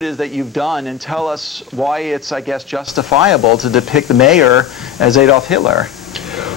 is that you've done, and tell us why it's, I guess, justifiable to depict the mayor as Adolf Hitler.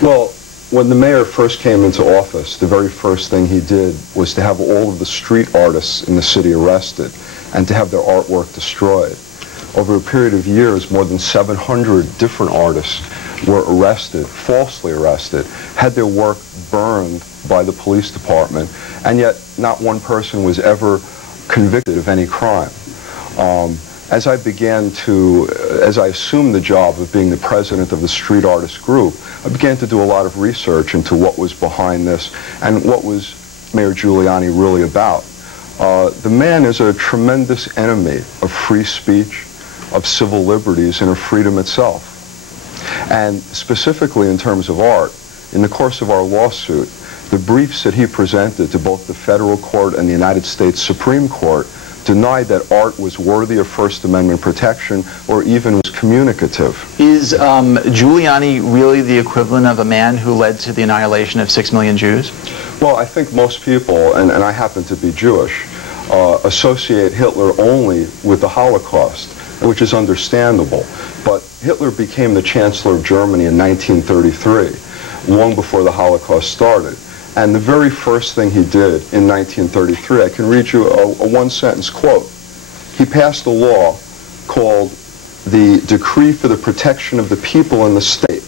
Well, when the mayor first came into office, the very first thing he did was to have all of the street artists in the city arrested and to have their artwork destroyed. Over a period of years, more than 700 different artists were arrested, falsely arrested, had their work burned by the police department, and yet not one person was ever convicted of any crime. As I assumed the job of being the president of the street artist group, I began to do a lot of research into what was behind this and what was Mayor Giuliani really about. The man is a tremendous enemy of free speech, of civil liberties, and of freedom itself. And specifically in terms of art, in the course of our lawsuit, the briefs that he presented to both the federal court and the United States Supreme Court denied that art was worthy of First Amendment protection or even was communicative. Is Giuliani really the equivalent of a man who led to the annihilation of 6 million Jews? Well, I think most people, and I happen to be Jewish, associate Hitler only with the Holocaust, which is understandable. But Hitler became the Chancellor of Germany in 1933, long before the Holocaust started. And the very first thing he did in 1933, I can read you a one-sentence quote. He passed a law called the Decree for the Protection of the People and the State.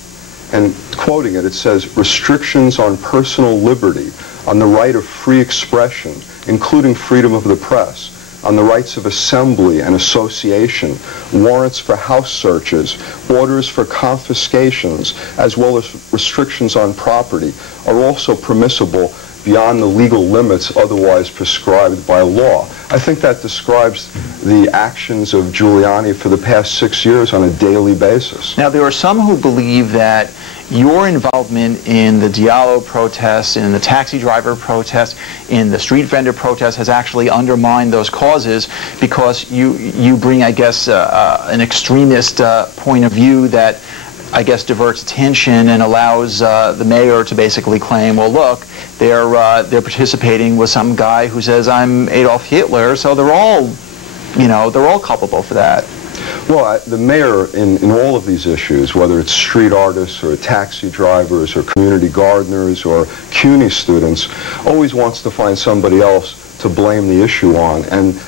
And quoting it, it says, restrictions on personal liberty, on the right of free expression, including freedom of the press, on the rights of assembly and association, warrants for house searches, orders for confiscations, as well as restrictions on property, are also permissible beyond the legal limits otherwise prescribed by law. I think that describes the actions of Giuliani for the past 6 years on a daily basis. Now, there are some who believe that your involvement in the Diallo protests, in the taxi driver protests, in the street vendor protests has actually undermined those causes because you bring, I guess, an extremist point of view that, I guess, diverts attention and allows the mayor to basically claim, well, look, they're participating with some guy who says I'm Adolf Hitler, so they're all, you know, they're all culpable for that. Well, the mayor in all of these issues, whether it's street artists or taxi drivers or community gardeners or CUNY students, always wants to find somebody else to blame the issue on and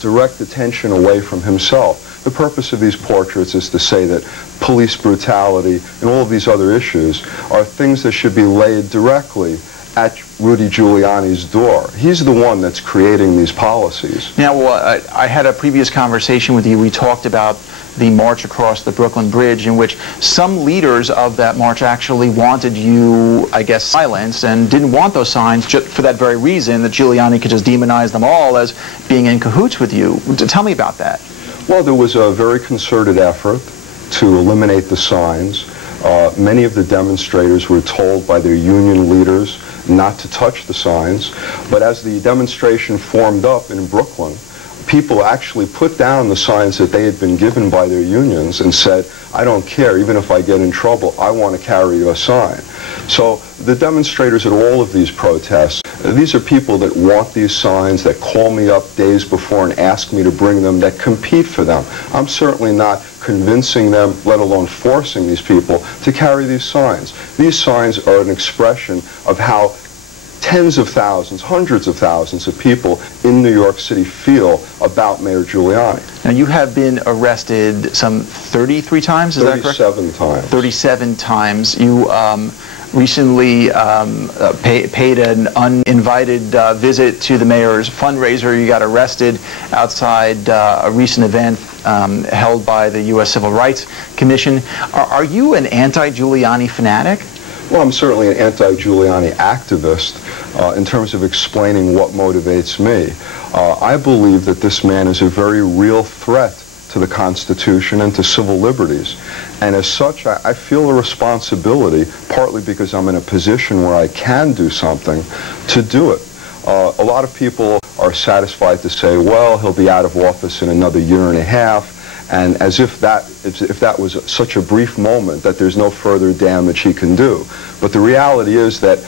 direct attention away from himself. The purpose of these portraits is to say that police brutality and all of these other issues are things that should be laid directly at Rudy Giuliani's door. He's the one that's creating these policies. Now, I had a previous conversation with you. We talked about the march across the Brooklyn Bridge, in which some leaders of that march actually wanted you, I guess, silenced and didn't want those signs just for that very reason, that Giuliani could just demonize them all as being in cahoots with you. Tell me about that. Well, there was a very concerted effort to eliminate the signs. Many of the demonstrators were told by their union leaders not to touch the signs, but as the demonstration formed up in Brooklyn, people actually put down the signs that they had been given by their unions and said, I don't care, even if I get in trouble, I want to carry your sign. So the demonstrators at all of these protests, these are people that want these signs, that call me up days before and ask me to bring them, that compete for them. I'm certainly not convincing them, let alone forcing these people to carry these signs. These signs are an expression of how tens of thousands, hundreds of thousands of people in New York City feel about Mayor Giuliani. Now, you have been arrested some 33 times, is that correct? 37 times. 37 times. You recently paid an uninvited visit to the mayor's fundraiser. You got arrested outside a recent event held by the U.S. Civil Rights Commission. Are you an anti-Giuliani fanatic? Well, I'm certainly an anti-Giuliani activist in terms of explaining what motivates me. I believe that this man is a very real threat to the Constitution and to civil liberties. And as such, I feel a responsibility, partly because I'm in a position where I can do something, to do it. A lot of people are satisfied to say, well, he'll be out of office in another year and a half, and as if that was such a brief moment that there's no further damage he can do. But the reality is that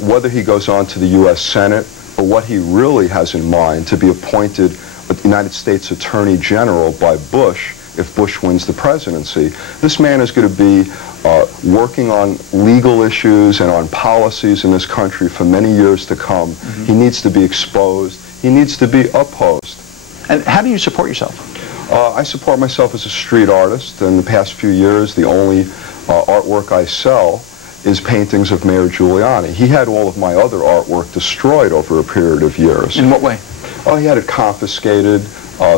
whether he goes on to the U.S. Senate or what he really has in mind to be appointed United States Attorney General by Bush if Bush wins the presidency. This man is going to be working on legal issues and on policies in this country for many years to come. Mm-hmm. He needs to be exposed. He needs to be opposed. And how do you support yourself? I support myself as a street artist. In the past few years, the only artwork I sell is paintings of Mayor Giuliani. He had all of my other artwork destroyed over a period of years. In what way? He had it confiscated,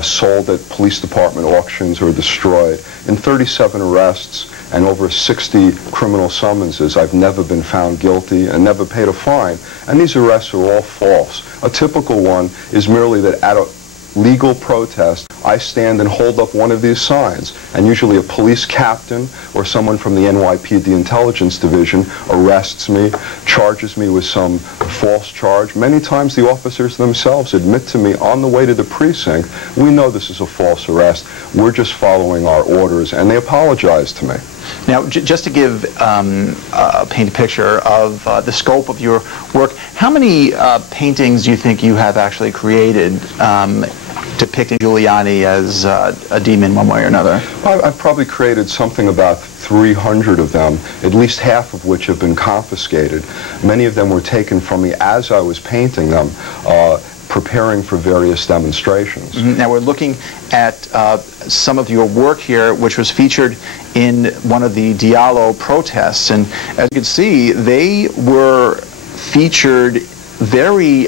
sold at police department auctions, or destroyed. In 37 arrests and over 60 criminal summonses, I've never been found guilty and never paid a fine. And these arrests are all false. A typical one is merely that at a legal protest, I stand and hold up one of these signs, and usually a police captain or someone from the NYPD Intelligence Division arrests me, charges me with some false charge. Many times the officers themselves admit to me on the way to the precinct, we know this is a false arrest, we're just following our orders, and they apologize to me. Now, just to paint a picture of the scope of your work, how many paintings do you think you have actually created depicting Giuliani as a demon one way or another? I've probably created something about 300 of them, at least half of which have been confiscated. Many of them were taken from me as I was painting them, preparing for various demonstrations. Mm-hmm. Now we're looking at some of your work here, which was featured in one of the Diallo protests, and as you can see, they were featured very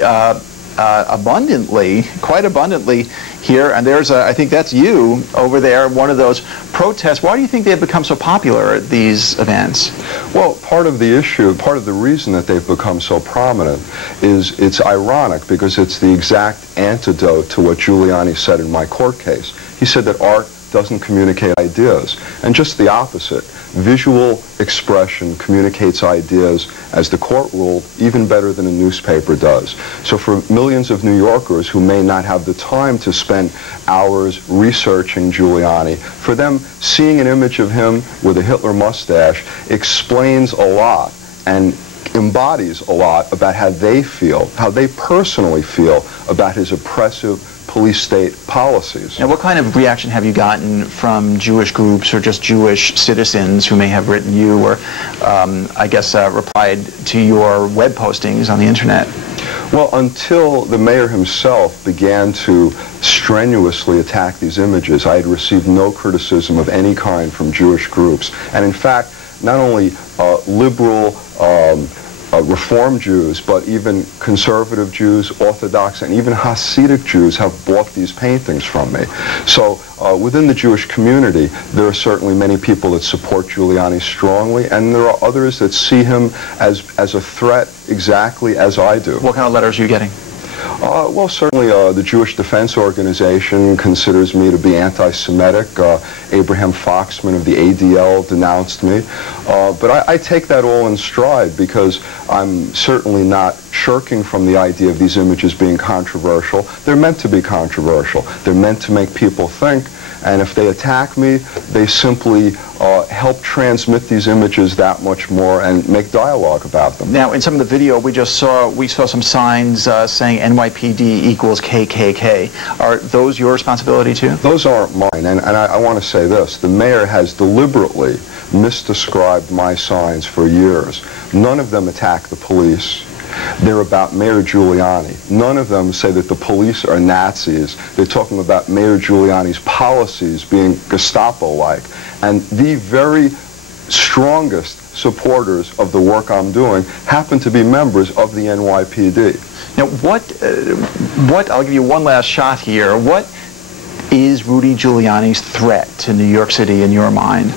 abundantly, quite abundantly here, and there's I think that's you over there, one of those protests. Why do you think they've become so popular at these events? Well, part of the issue, part of the reason that they've become so prominent is it's ironic because it's the exact antidote to what Giuliani said in my court case. He said that art doesn't communicate ideas, and just the opposite. Visual expression communicates ideas, as the court ruled, even better than a newspaper does. So for millions of New Yorkers who may not have the time to spend hours researching Giuliani, for them, seeing an image of him with a Hitler mustache explains a lot and embodies a lot about how they feel, how they personally feel about his oppressive police state policies. Now, what kind of reaction have you gotten from Jewish groups or just Jewish citizens who may have written you or, I guess, replied to your web postings on the internet? Well, until the mayor himself began to strenuously attack these images, I had received no criticism of any kind from Jewish groups. And in fact, not only liberal Reform Jews, but even conservative Jews, Orthodox, and even Hasidic Jews have bought these paintings from me. So within the Jewish community, there are certainly many people that support Giuliani strongly, and there are others that see him as a threat exactly as I do. What kind of letters are you getting? Well, certainly the Jewish Defense Organization considers me to be anti-Semitic. Abraham Foxman of the ADL denounced me. But I take that all in stride because I'm certainly not shirking from the idea of these images being controversial. They're meant to be controversial. They're meant to make people think. And if they attack me, they simply help transmit these images that much more and make dialogue about them. Now, in some of the video we saw some signs saying NYPD equals KKK. Are those your responsibility too? Those aren't mine, and I want to say this. The mayor has deliberately misdescribed my signs for years. None of them attack the police. They're about Mayor Giuliani. None of them say that the police are Nazis. They're talking about Mayor Giuliani's policies being Gestapo-like. And the very strongest supporters of the work I'm doing happen to be members of the NYPD. Now, I'll give you one last shot here. What is Rudy Giuliani's threat to New York City in your mind?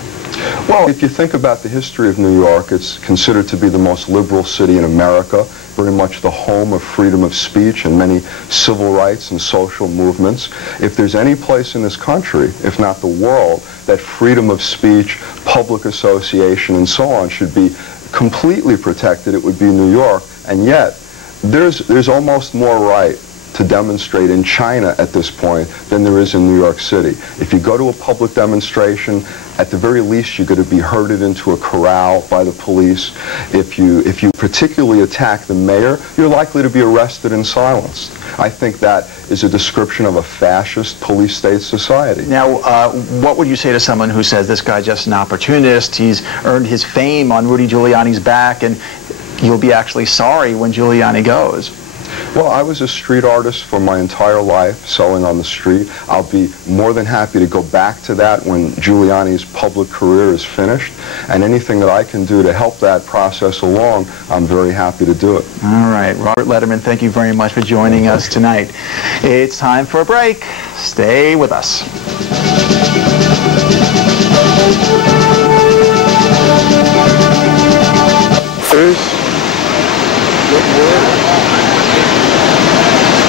Well, if you think about the history of New York, it's considered to be the most liberal city in America, very much the home of freedom of speech and many civil rights and social movements. If there's any place in this country, if not the world, that freedom of speech, public association, and so on should be completely protected, it would be New York. And yet, there's almost more right to demonstrate in China at this point than there is in New York City. If you go to a public demonstration, at the very least you're going to be herded into a corral by the police. If you particularly attack the mayor, you're likely to be arrested and silenced. I think that is a description of a fascist police state society. Now, what would you say to someone who says this guy's just an opportunist, he's earned his fame on Rudy Giuliani's back, and you'll be actually sorry when Giuliani goes? Well, I was a street artist for my entire life, selling on the street. I'll be more than happy to go back to that when Giuliani's public career is finished. And anything that I can do to help that process along, I'm very happy to do it. All right. Robert Lederman, thank you very much for joining us tonight. It's time for a break. Stay with us.